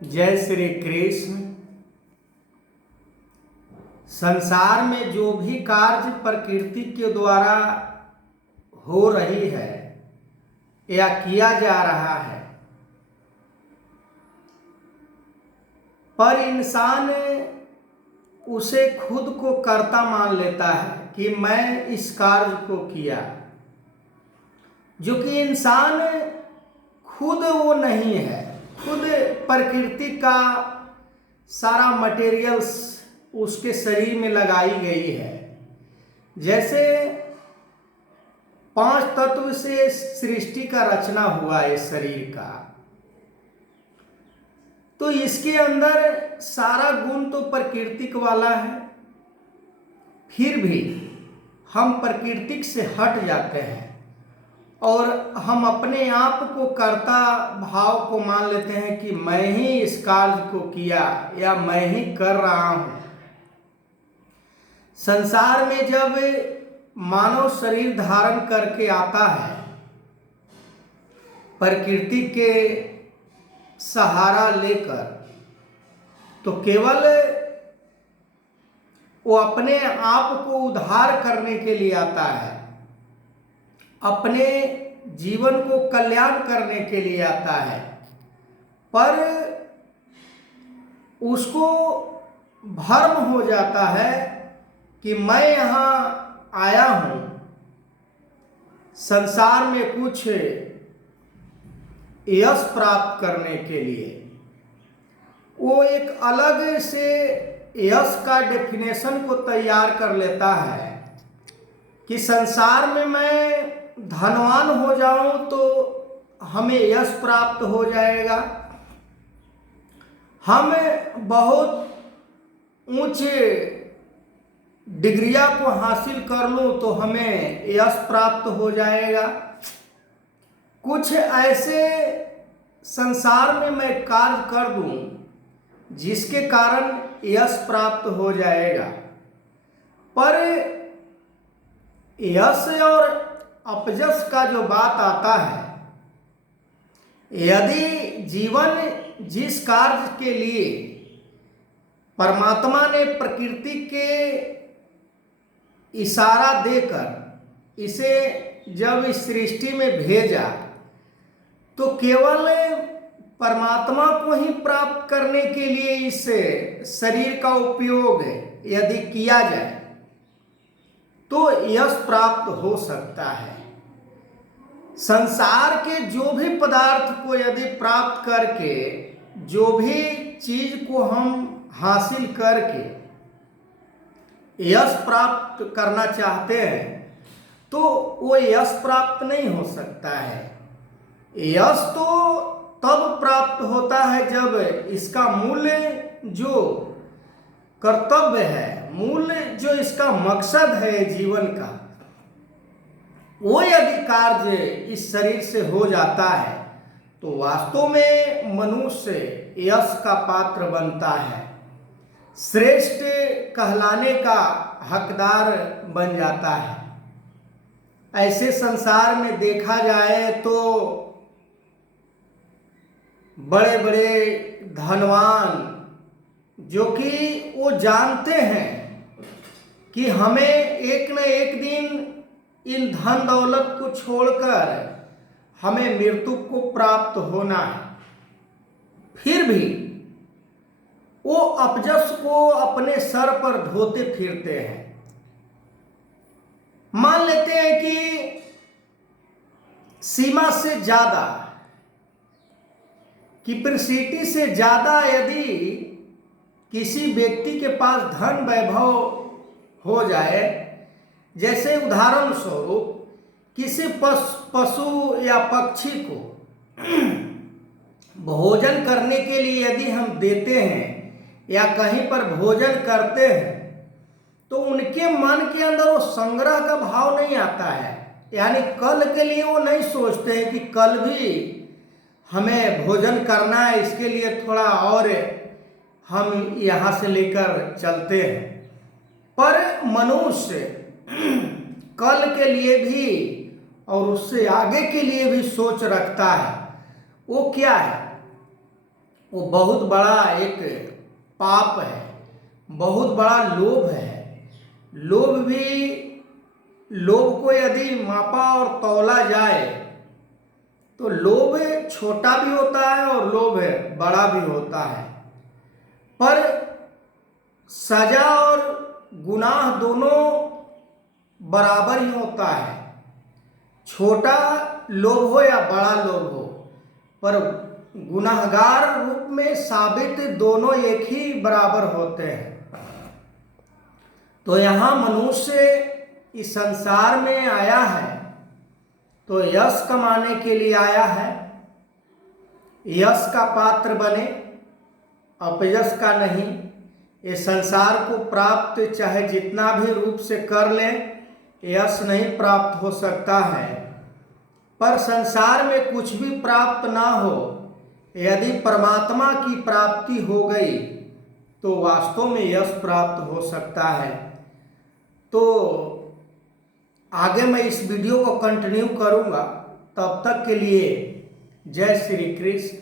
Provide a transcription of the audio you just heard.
जय श्री कृष्ण। संसार में जो भी कार्य प्रकृति के द्वारा हो रही है या किया जा रहा है, पर इंसान उसे खुद को कर्ता मान लेता है कि मैं इस कार्य को किया, जो कि इंसान खुद वो नहीं है। खुद प्रकृति का सारा मटेरियल्स उसके शरीर में लगाई गई है। जैसे 5 तत्व से सृष्टि का रचना हुआ है शरीर का, तो इसके अंदर सारा गुण तो प्रकृतिक वाला है। फिर भी हम प्रकृतिक से हट जाते हैं और हम अपने आप को कर्ता भाव को मान लेते हैं कि मैं ही इस कार्य को किया या मैं ही कर रहा हूं। संसार में जब मानव शरीर धारण करके आता है, प्रकृति के सहारा लेकर, तो केवल वो अपने आप को उद्धार करने के लिए आता है, अपने जीवन को कल्याण करने के लिए आता है। पर उसको भ्रम हो जाता है कि मैं यहाँ आया हूँ संसार में कुछ यश प्राप्त करने के लिए। वो एक अलग से यश का डेफिनेशन को तैयार कर लेता है कि संसार में मैं धनवान हो जाऊं तो हमें यश प्राप्त हो जाएगा, हम बहुत ऊंचे डिग्रियां को हासिल कर लूं तो हमें यश प्राप्त हो जाएगा। कुछ ऐसे संसार में मैं कार्य कर दूं जिसके कारण यश प्राप्त हो जाएगा। पर यश और अपजस का जो बात आता है, यदि जीवन जिस कार्य के लिए परमात्मा ने प्रकृति के इशारा देकर इसे जब इस सृष्टि में भेजा, तो केवल परमात्मा को ही प्राप्त करने के लिए इस शरीर का उपयोग यदि किया जाए तो यश प्राप्त हो सकता है। संसार के जो भी पदार्थ को यदि प्राप्त करके, जो भी चीज को हम हासिल करके यश प्राप्त करना चाहते हैं, तो वो यश प्राप्त नहीं हो सकता है। यश तो तब प्राप्त होता है जब इसका मूल्य जो कर्तव्य है, मूल्य जो इसका मकसद है जीवन का, वो यदि कार्य इस शरीर से हो जाता है तो वास्तव में मनुष्य यश का पात्र बनता है, श्रेष्ठ कहलाने का हकदार बन जाता है। ऐसे संसार में देखा जाए तो बड़े बड़े धनवान जो कि वो जानते हैं कि हमें एक न एक दिन इन धन दौलत को छोड़कर हमें मृत्यु को प्राप्त होना है, फिर भी वो अपजस को अपने सर पर ढोते फिरते हैं। मान लेते हैं कि सीमा से ज्यादा, कैपेसिटी से ज्यादा यदि किसी व्यक्ति के पास धन वैभव हो जाए, जैसे उदाहरण स्वरूप किसी पशु या पक्षी को भोजन करने के लिए यदि हम देते हैं या कहीं पर भोजन करते हैं, तो उनके मन के अंदर वो संग्रह का भाव नहीं आता है। यानी कल के लिए वो नहीं सोचते हैं कि कल भी हमें भोजन करना है, इसके लिए थोड़ा और हम यहाँ से लेकर चलते हैं। पर मनुष्य कल के लिए भी और उससे आगे के लिए भी सोच रखता है। वो क्या है? वो बहुत बड़ा एक पाप है, बहुत बड़ा लोभ है। लोभ भी, लोभ को यदि मापा और तौला जाए तो लोभ छोटा भी होता है और लोभ बड़ा भी होता है, पर सजा और गुनाह दोनों बराबर ही होता है। छोटा लोभ हो या बड़ा लोभ हो, पर गुनाहगार रूप में साबित दोनों एक ही बराबर होते हैं। तो यहाँ मनुष्य इस संसार में आया है तो यश कमाने के लिए आया है, यश का पात्र बने, अपयश का नहीं। ये संसार को प्राप्त चाहे जितना भी रूप से कर ले, यश नहीं प्राप्त हो सकता है। पर संसार में कुछ भी प्राप्त ना हो, यदि परमात्मा की प्राप्ति हो गई तो वास्तव में यश प्राप्त हो सकता है। तो आगे मैं इस वीडियो को कंटिन्यू करूंगा, तब तक के लिए जय श्री कृष्ण।